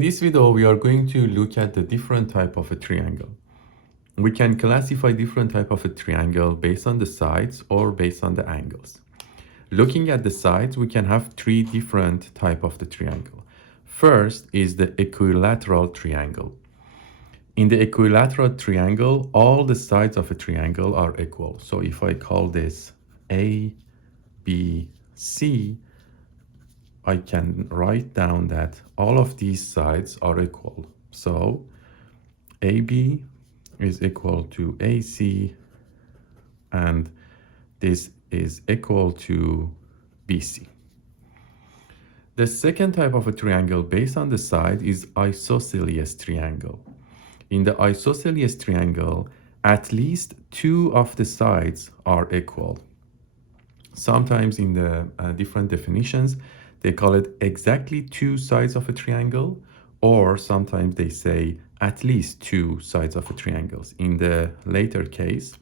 In this video, we are going to look at the different type of a triangle. We can classify different type of a triangle based on the sides or based on the angles. Looking at the sides, we can have three different type of the triangle. First is the equilateral triangle. In the equilateral triangle, all the sides of a triangle are equal. So if I call this A, B, C, I can write down that all of these sides are equal. So AB is equal to AC, and this is equal to BC. The second type of a triangle based on the side is isosceles triangle. In the isosceles triangle, at least two of the sides are equal. Sometimes in the different definitions, they call it exactly two sides of a triangle, or sometimes they say at least two sides of a triangle. In the later case,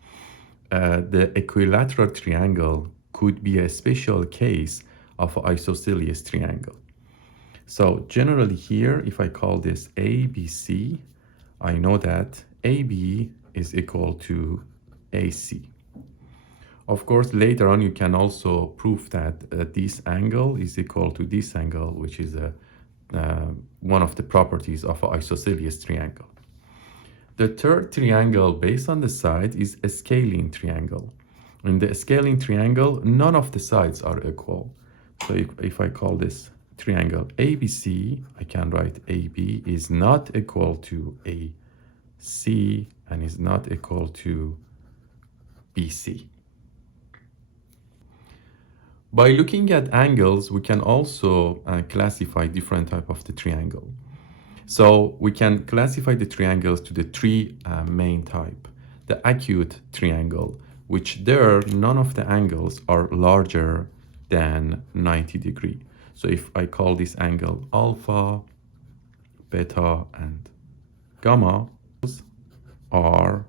the equilateral triangle could be a special case of an isosceles triangle. So generally here, if I call this ABC, I know that AB is equal to AC. Of course, later on, you can also prove that this angle is equal to this angle, which is one of the properties of an isosceles triangle. The third triangle based on the side is a scalene triangle. In the scalene triangle, none of the sides are equal. So if I call this triangle ABC, I can write AB is not equal to AC and is not equal to BC. By looking at angles, we can also classify different type of the triangle. So we can classify the triangles to the three main type. The acute triangle, which there none of the angles are larger than 90 degrees. So if I call this angle alpha, beta, and gamma are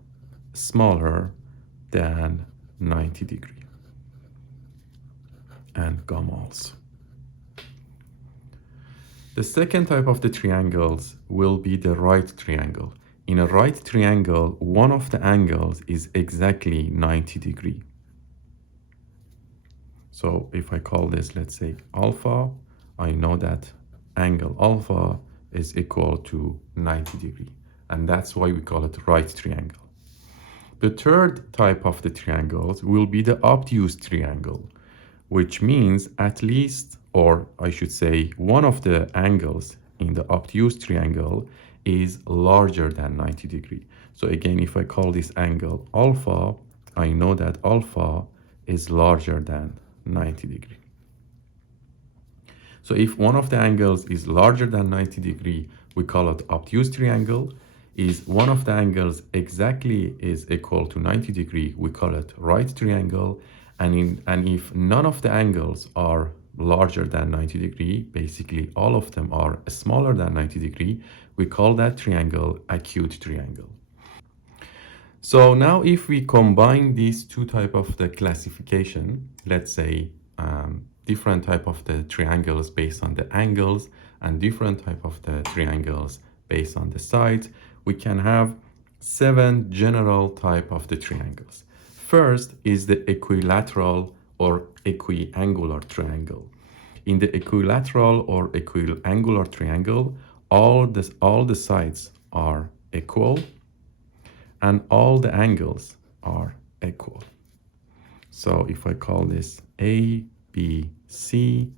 smaller than 90 degrees. And gamma also. The second type of the triangles will be the right triangle. In a right triangle, one of the angles is exactly 90 degrees. So if I call this, let's say alpha, I know that angle alpha is equal to 90 degrees. And that's why we call it right triangle. The third type of the triangles will be the obtuse triangle, which means at least, or I should say, one of the angles in the obtuse triangle is larger than 90 degrees. So again, if I call this angle alpha, I know that alpha is larger than 90 degrees. So if one of the angles is larger than 90 degrees, we call it obtuse triangle. Is one of the angles exactly is equal to 90 degrees, we call it right triangle. And if none of the angles are larger than 90 degrees, basically all of them are smaller than 90 degrees, we call that triangle acute triangle. So now if we combine these two type of the classification, let's say different type of the triangles based on the angles and different type of the triangles based on the sides, we can have 7 general type of the triangles. First is the equilateral or equiangular triangle. In the equilateral or equiangular triangle, all the sides are equal and all the angles are equal. So if I call this A, B, C,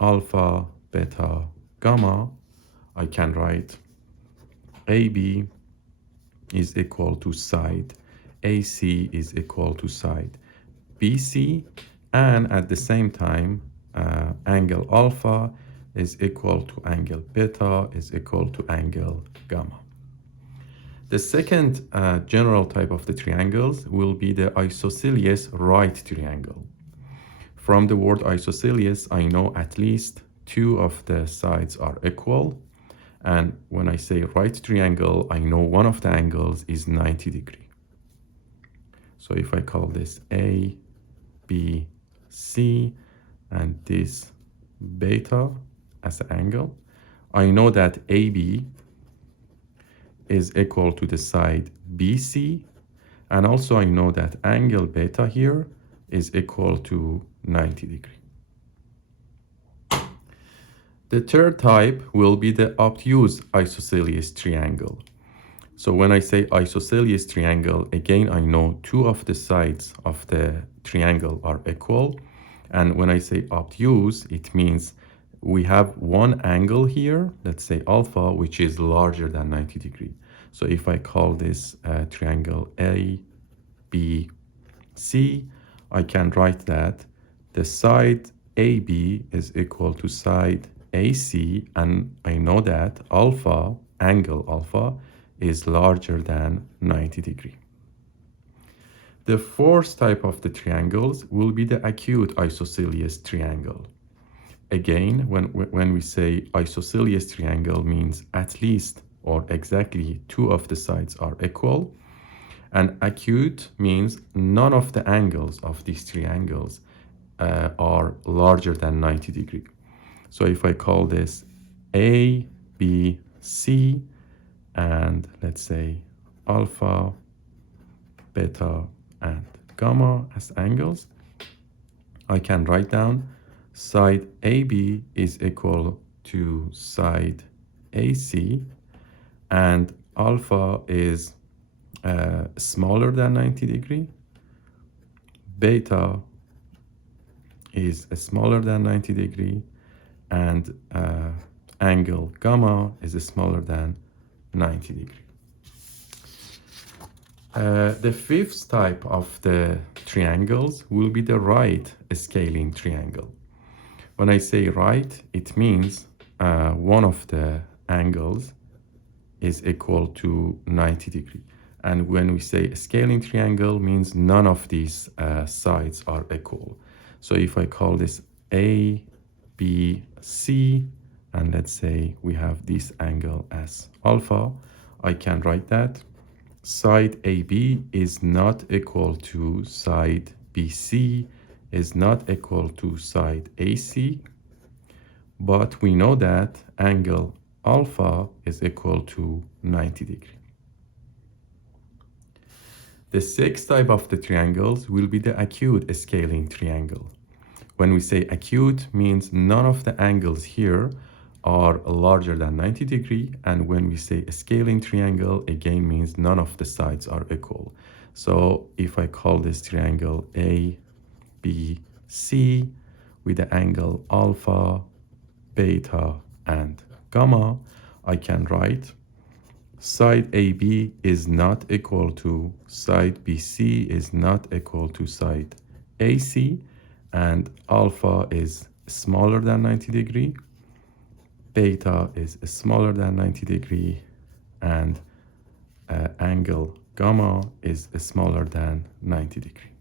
alpha, beta, gamma, I can write AB is equal to side, AC is equal to side BC, and at the same time, angle alpha is equal to angle beta is equal to angle gamma. The second general type of the triangles will be the isosceles right triangle. From the word isosceles, I know at least two of the sides are equal. And when I say right triangle, I know one of the angles is 90 degrees. So if I call this A, B, C, and this beta as an angle, I know that AB is equal to the side BC, and also I know that angle beta here is equal to 90 degrees. The third type will be the obtuse isosceles triangle. So when I say isosceles triangle, again, I know two of the sides of the triangle are equal. And when I say obtuse, it means we have one angle here, let's say alpha, which is larger than 90 degrees. So if I call this triangle A, B, C, I can write that the side AB is equal to side AC, and I know that alpha, angle alpha, is larger than 90 degrees. The fourth type of the triangles will be the acute isosceles triangle. Again, when we say isosceles triangle means at least or exactly two of the sides are equal. And acute means none of the angles of these triangles are larger than 90 degrees. So if I call this A, B, C, and let's say alpha, beta, and gamma as angles, I can write down side AB is equal to side AC, and alpha is smaller than 90 degrees, beta is smaller than 90 degrees, and angle gamma is smaller than 90 degrees. The fifth type of the triangles will be the right scalene triangle. When I say right, it means one of the angles is equal to 90 degrees. And when we say scalene triangle, means none of these sides are equal. So if I call this A, B, C, and let's say we have this angle as alpha, I can write that side AB is not equal to side BC, is not equal to side AC, but we know that angle alpha is equal to 90 degrees. The sixth type of the triangles will be the acute scalene triangle. When we say acute, means none of the angles here are larger than 90 degrees, and when we say a scalene triangle, again means none of the sides are equal. So if I call this triangle A, B, C with the angle alpha, beta, and gamma, I can write side AB is not equal to side BC is not equal to side AC, and alpha is smaller than 90 degrees, beta is smaller than 90 degrees, and angle gamma is smaller than 90 degrees.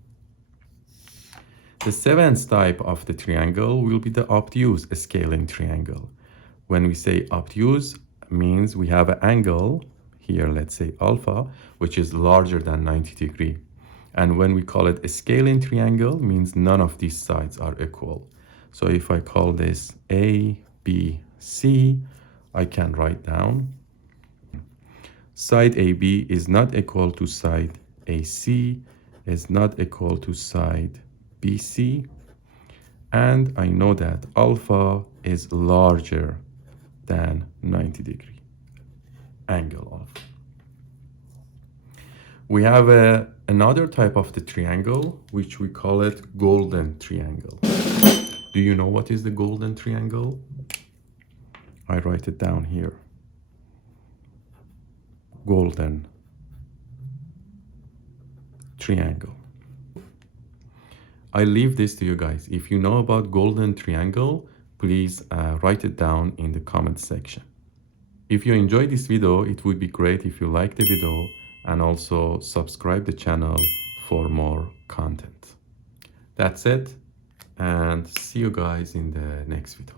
The seventh type of the triangle will be the obtuse scalene triangle. When we say obtuse, means we have an angle here, let's say alpha, which is larger than 90 degrees. And when we call it a scalene triangle, means none of these sides are equal. So if I call this A, B, C, I can write down side AB is not equal to side AC, is not equal to side BC, and I know that alpha is larger than 90 degrees, angle alpha. We have another type of the triangle, which we call it golden triangle. Do you know what is the golden triangle? I write it down here. Golden triangle. I leave this to you guys. If you know about golden triangle, please write it down in the comment section. If you enjoyed this video, it would be great if you like the video and also subscribe the channel for more content. That's it, and see you guys in the next video.